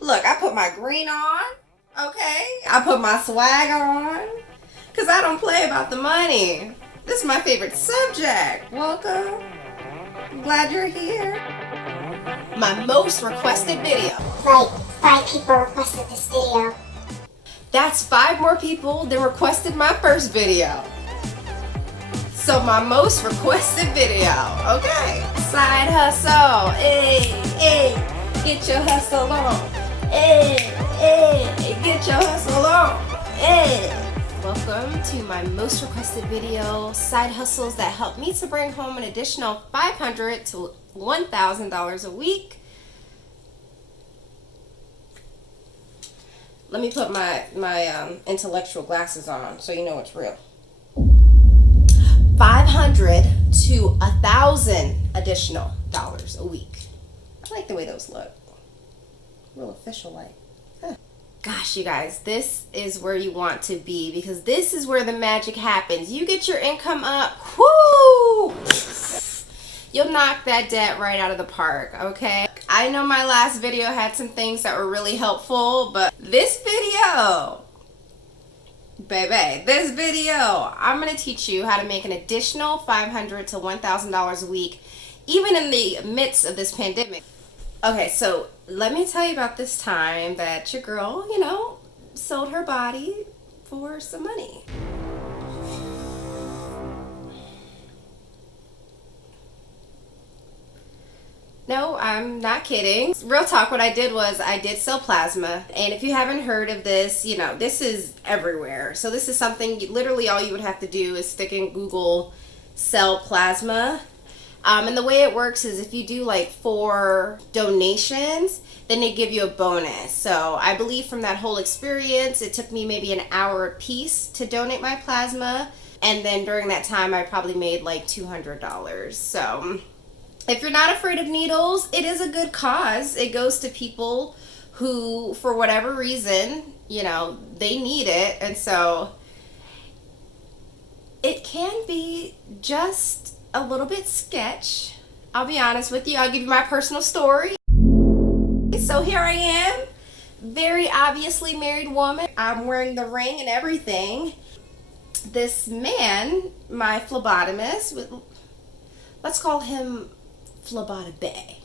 Look, I put my green on, okay? I put my swag on, because I don't play about the money. This is my favorite subject. Welcome. I'm glad you're here. My most requested video. Like, 5 people requested this video. That's 5 more people than requested my first video. So my most requested video, okay? Side hustle, hey, hey, get your hustle on. Hey, hey, get your hustle on. Hey. Welcome to my most requested video, side hustles that help me to bring home an additional $500 to $1,000 a week. Let me put my intellectual glasses on so you know it's real. 500 to 1,000 additional dollars a week. I like the way those look. Real official like. Huh. Gosh, you guys, this is where you want to be because this is where the magic happens. You get your income up, whoo! You'll knock that debt right out of the park, okay? I know my last video had some things that were really helpful, but this video, baby, this video, I'm gonna teach you how to make an additional $500 to $1,000 a week, even in the midst of this pandemic. Okay, so let me tell you about this time that your girl, sold her body for some money. No, I'm not kidding. Real talk, what I did was I did sell plasma. And if you haven't heard of this, this is everywhere. So this is something, literally all you would have to do is stick in Google, sell plasma. And the way it works is if you do like 4 donations, then they give you a bonus. So I believe from that whole experience, it took me maybe an hour a piece to donate my plasma. And then during that time, I probably made like $200. So if you're not afraid of needles, it is a good cause. It goes to people who, for whatever reason, they need it. And so it can be just a little bit sketch. I'll be honest with you. I'll give you my personal story. So here I am, very obviously married woman. I'm wearing the ring and everything. This man, my phlebotomist, let's call him Phlebota Bay.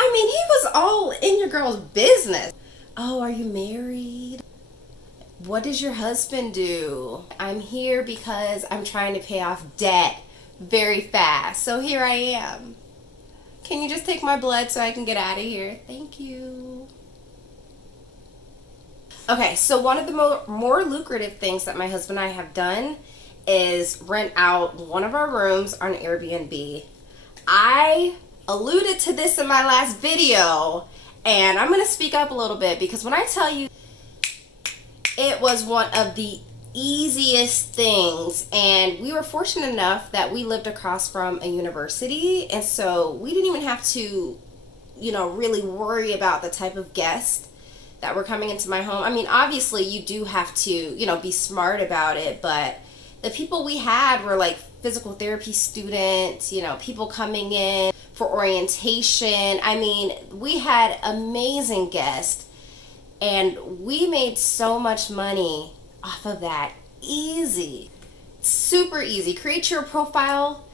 I mean, he was all in your girl's business. Oh, are you married? What does your husband do? I'm here because I'm trying to pay off debt very fast. So here I am. Can you just take my blood so I can get out of here? Thank you. Okay, so one of the more lucrative things that my husband and I have done is rent out one of our rooms on Airbnb. I alluded to this in my last video, and I'm going to speak up a little bit because when I tell you it was one of the easiest things, and we were fortunate enough that we lived across from a university, and so we didn't even have to, really worry about the type of guests that were coming into my home. I mean, obviously you do have to, be smart about it, but the people we had were like physical therapy students, people coming in for orientation. I mean, we had amazing guests, and we made so much money off of that. Easy. Super easy. Create your profile.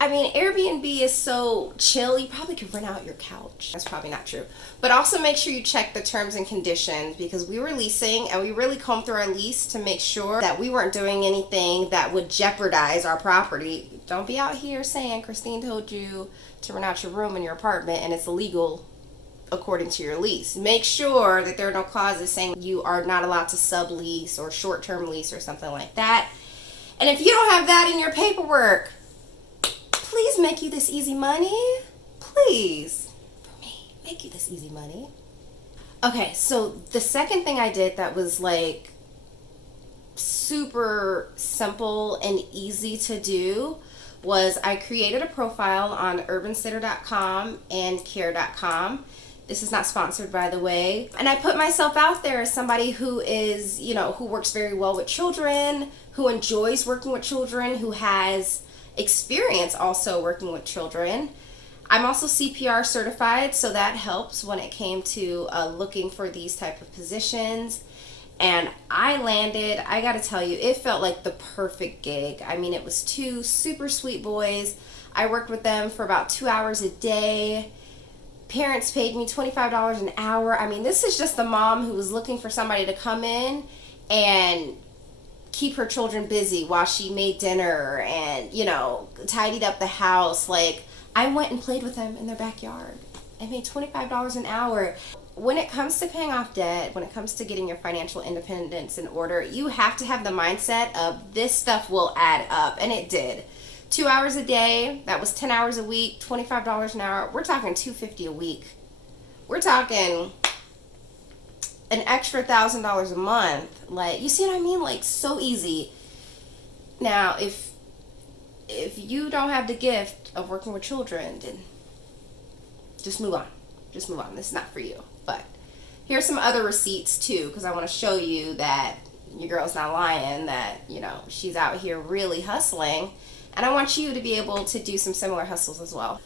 I mean, Airbnb is so chill. You probably could rent out your couch. That's probably not true. But also make sure you check the terms and conditions because we were leasing and we really combed through our lease to make sure that we weren't doing anything that would jeopardize our property. Don't be out here saying Christine told you to rent out your room in your apartment and it's illegal according to your lease. Make sure that there are no clauses saying you are not allowed to sublease or short-term lease or something like that. And if you don't have that in your paperwork, please make you this easy money. Please. For me, make you this easy money. Okay, so the second thing I did that was like super simple and easy to do was I created a profile on urbansitter.com and care.com. This is not sponsored, by the way. And I put myself out there as somebody who is, who works very well with children, who enjoys working with children, who has experience also working with children. I'm also CPR certified, so that helps when it came to looking for these type of positions. And I landed, I gotta tell you, it felt like the perfect gig. I mean, it was two super sweet boys. I worked with them for about 2 hours a day. Parents paid me $25 an hour. I mean, this is just the mom who was looking for somebody to come in and keep her children busy while she made dinner and, you know, tidied up the house. Like, I went and played with them in their backyard. I made $25 an hour. When it comes to paying off debt, when it comes to getting your financial independence in order, you have to have the mindset of this stuff will add up. And it did. 2 hours a day, that was 10 hours a week, $25 an hour. We're talking $250 a week. We're talking an extra $1,000 a month. Like, you see what I mean? Like, so easy. Now, if you don't have the gift of working with children, then just move on. Just move on. This is not for you. But here's some other receipts too, because I want to show you that your girl's not lying, that, you know, she's out here really hustling. And I want you to be able to do some similar hustles as well.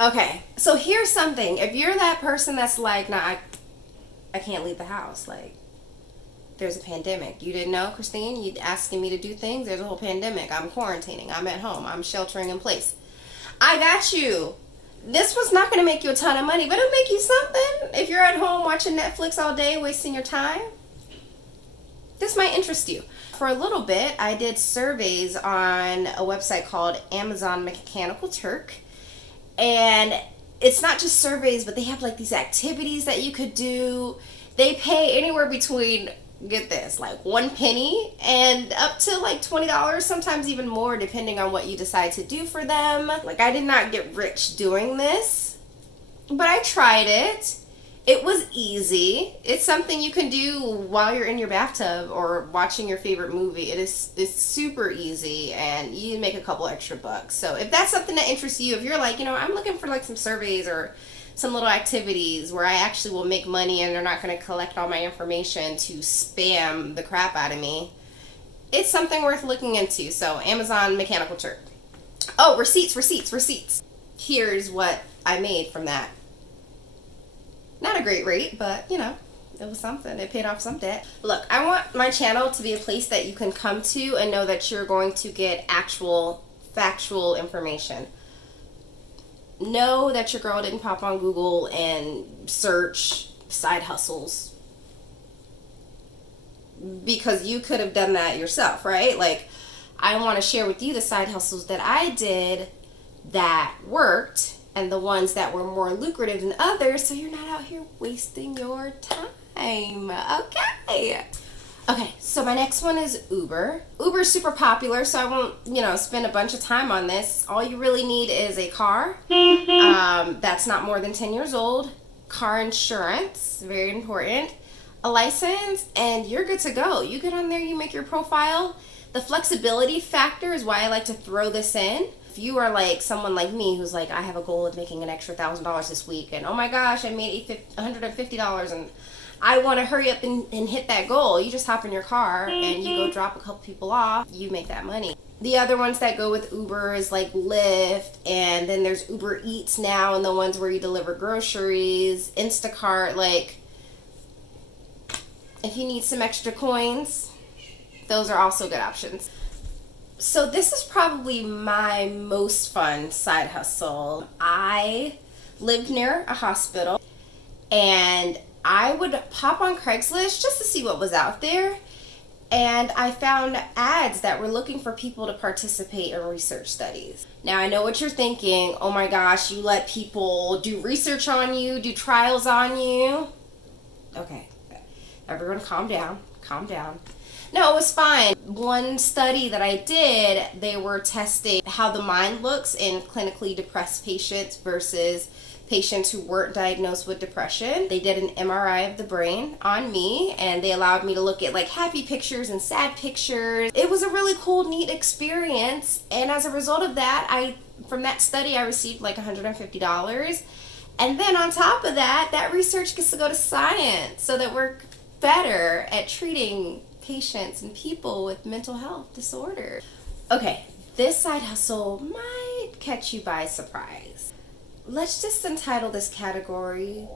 Okay, so here's something. If you're that person that's like, nah, I can't leave the house. Like, there's a pandemic. You didn't know, Christine? You asking me to do things? There's a whole pandemic. I'm quarantining. I'm at home. I'm sheltering in place. I got you. This was not going to make you a ton of money, but it'll make you something. If you're at home watching Netflix all day, wasting your time, this might interest you. For a little bit, I did surveys on a website called Amazon Mechanical Turk. And it's not just surveys, but they have like these activities that you could do. They pay anywhere between, get this, like 1 penny and up to like $20, sometimes even more, depending on what you decide to do for them. Like, I did not get rich doing this, but I tried it. It was easy. It's something you can do while you're in your bathtub or watching your favorite movie. It's super easy, and you make a couple extra bucks. So if that's something that interests you, if you're like, you know, I'm looking for like some surveys or some little activities where I actually will make money and they're not going to collect all my information to spam the crap out of me, it's something worth looking into. So Amazon Mechanical Turk. Oh, receipts. Here's what I made from that. Not a great rate, but, you know, it was something. It paid off some debt. Look, I want my channel to be a place that you can come to and know that you're going to get actual, factual information. Know that your girl didn't pop on Google and search side hustles, because you could have done that yourself, right? Like, I want to share with you the side hustles that I did that worked, and the ones that were more lucrative than others, so you're not out here wasting your time. Okay, so my next one is Uber. Uber's super popular, so I won't, you know, spend a bunch of time on this. All you really need is a car that's not more than 10 years old, car insurance, very important, a license, and you're good to go. You get on there, you make your profile. The flexibility factor is why I like to throw this in. If you are like someone like me who's like, I have a goal of making an extra $1,000 this week, and oh my gosh, I made $150, and I want to hurry up and hit that goal, you just hop in your car and you go drop a couple people off, you make that money. The other ones that go with Uber is like Lyft, and then there's Uber Eats now, and the ones where you deliver groceries, Instacart. Like, if you need some extra coins, those are also good options. So this is probably my most fun side hustle. I lived near a hospital, and I would pop on Craigslist just to see what was out there. And I found ads that were looking for people to participate in research studies. Now, I know what you're thinking. Oh my gosh, you let people do research on you, do trials on you. Okay, everyone calm down, calm down. No, it was fine. One study that I did, they were testing how the mind looks in clinically depressed patients versus patients who weren't diagnosed with depression. They did an MRI of the brain on me, and they allowed me to look at like happy pictures and sad pictures. It was a really cool, neat experience. And as a result of that, from that study, I received like $150. And then on top of that, that research gets to go to science so that we're better at treating patients and people with mental health disorders. Okay, this side hustle might catch you by surprise. let's just entitle this category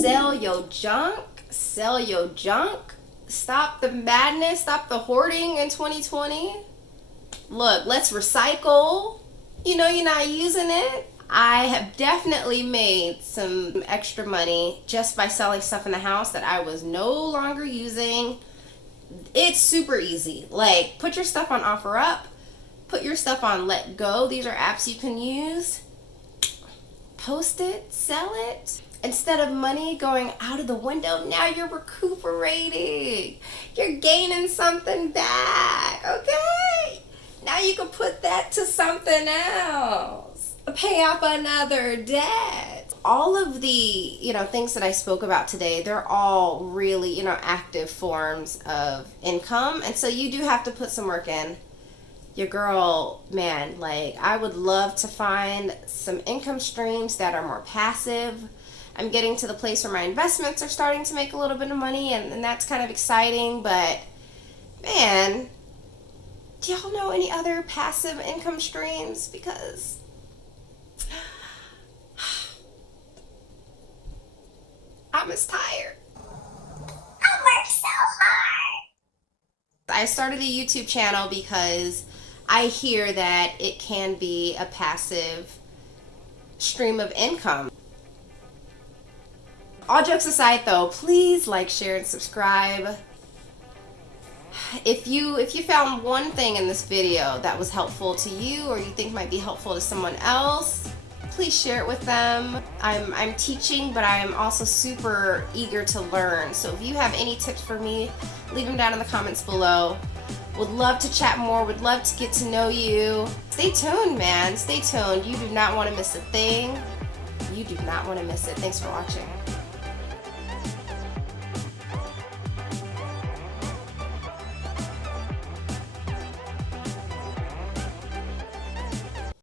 Sell Your Junk. Sell your junk. Stop the madness. Stop the hoarding in 2020. Look, let's recycle. You know you're not using it. I have definitely made some extra money just by selling stuff in the house that I was no longer using. It's super easy. Like, put your stuff on OfferUp, put your stuff on Let Go. These are apps you can use. Post it, sell it. Instead of money going out of the window, now you're recuperating. You're gaining something back, okay? Now you can put that to something else. Pay off another debt. All of the, things that I spoke about today, they're all really, active forms of income. And so you do have to put some work in. Your girl, man, like, I would love to find some income streams that are more passive. I'm getting to the place where my investments are starting to make a little bit of money, and that's kind of exciting. But, man, do y'all know any other passive income streams? Because I'm as tired. I work so hard. I started a YouTube channel because I hear that it can be a passive stream of income. All jokes aside though, please like, share, and subscribe. If you found one thing in this video that was helpful to you or you think might be helpful to someone else, please share it with them. I'm teaching, but I am also super eager to learn. So if you have any tips for me, leave them down in the comments below. Would love to chat more, would love to get to know you. Stay tuned, man, stay tuned. You do not want to miss a thing. You do not want to miss it. Thanks for watching.